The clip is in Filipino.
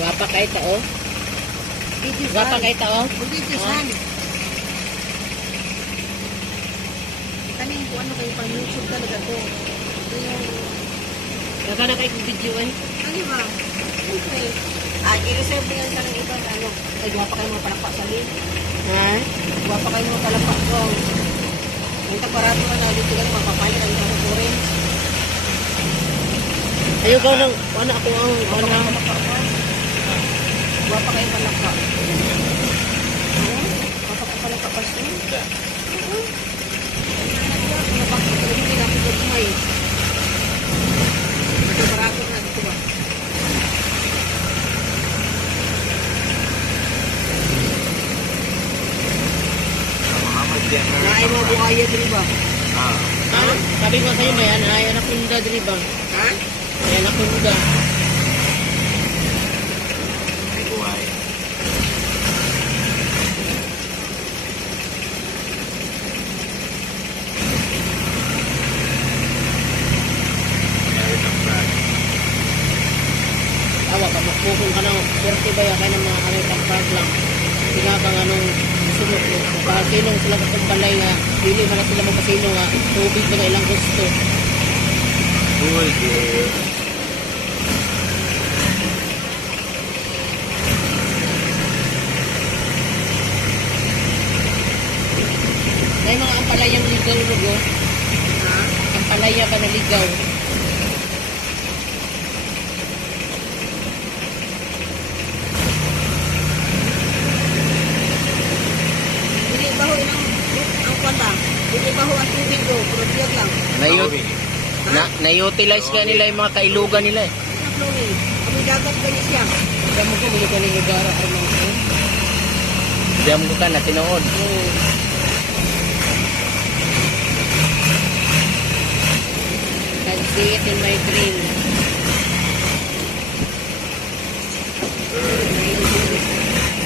Guwapa kay tao. Guwapa kay tao. Pagkitisan. Kanin ko ano kayo pang YouTube talaga to. Ito yung... Nagana kay video eh. Ano ba? Okay. I-reserve mo yan sa ng iba na ano. Ay, guwapa kayo mga palakpak sa link. Ha? Guwapa kayo mga palakpak ko. Yung tagparato ka na dito ka na mapapalit ang isang kurin. Ayaw ka nang, ano ako ang, ano ang, Guwapa kayo palakpak. Guwapa kayo palakpak pa siya. Hindi natin gagmay. Ito barato na dito ba? Naay mga buhaya dito ba? ha? Sabi ko sa'yo, may anak kunda diri ba? Ha? May anak kunda. Awa ka, makbukong ka ng 40 ba kaya ng mga American Park lang. Sila kang anong sunod mo. Pasilong sila sa balay nga. Dili man na sila magpasilong nga. Tubig na ilang gusto. Uy, dear. May mga ampalayang ligaw lugo. Ha? Ampalaya ka na ligaw. Hindi baho ang kwanta. Hindi baho ang tubig ko. Puro biyag lang. Na-utilize ka nila yung mga kailugan nila eh. Ang flowing. Kami dagat ganyan siya. Kaya mo kung ka ng lugar ako mga Diyan mo ka na tinood. Can see it in my dream.